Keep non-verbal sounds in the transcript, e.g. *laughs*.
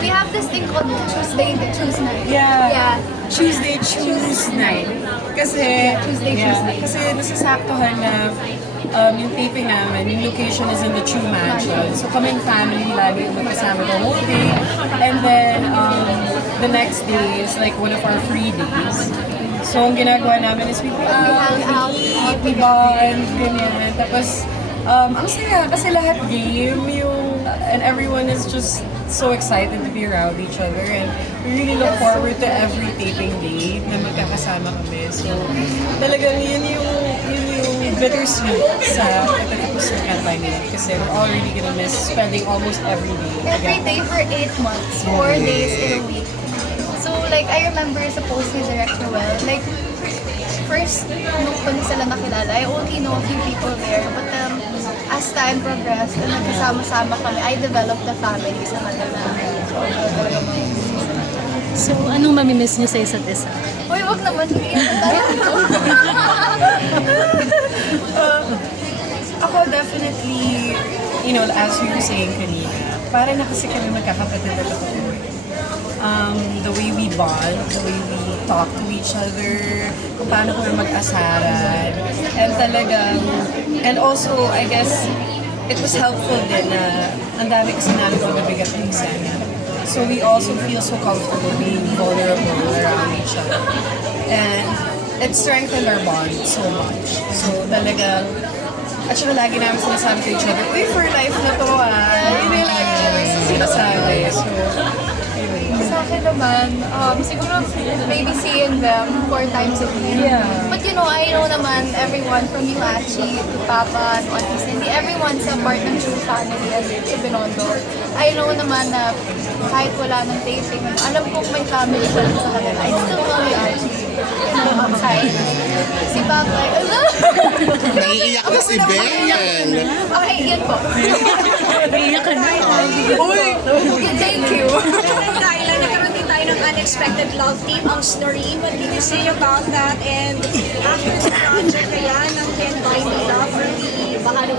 We have this thing called Tuesday, Tuesday night. Yeah. Yeah. Tuesday, choose night. Kasi, Tuesday, yeah, Tuesday. kasi nasasaktuhan na um, yung taping namin, yung location is in the True Mansion. So kaming family lagi magkasama the whole day. And then, um, the next day is like one of our free days. So ang ginagawa namin is we go out, we eat, we bond, ganyan. Tapos, um, ang saya kasi lahat game yung, and everyone is just so excited to be around each other and we really look forward to every taping day na magkakasama kami. So, talagang yun yung, yun yung bittersweet sa pagkatapos ng Can't kasi we're already gonna miss spending almost every day. Every day for eight months, four days in a week. So like, I remember sa post ni Direct Noel, like, first, nung ko na sila nakilala, I only know a few people there. But um, as time progressed, and nagkasama-sama kami, I developed the family sa kanila. So, talaga mga So, anong mamimiss niyo sa isa't isa? Uy, wag naman. Tayo. *laughs* Ako definitely, you know, as we were saying kanina, para na kasi kami magkakapatid na. Um, the bond, the way we talk to each other, kung paano kami mag-asaran, and talagang, and also, I guess, it was helpful din na ang dami kasi namin mabibigat na eksena. So we also feel so comfortable being vulnerable around each other. And it strengthened our bond so much. So talagang, at saka lagi namin sinasabi to each other, uy, for life na to ah. Yun yung lagi namin sinasabi. So. Sa akin naman, um, siguro maybe seeing them four times a week. Yeah. But you know, I know naman everyone from Yuachi to Papa to Auntie Cindy, everyone's a part ng true family as sa Binondo. I know naman na kahit wala ng taping, alam ko may family pa rin sa kanila. I still know Yuachi. You know, outside. Si Papa, ala! Naiiyak na si Ben. Okay, yun po. *laughs* Iiyak ka na. Thank you. Kyla, nagkaroon din tayo ng unexpected love team, ang Snoreen. What can you say about that? And after the project kaya ng Ken By Me Love, or the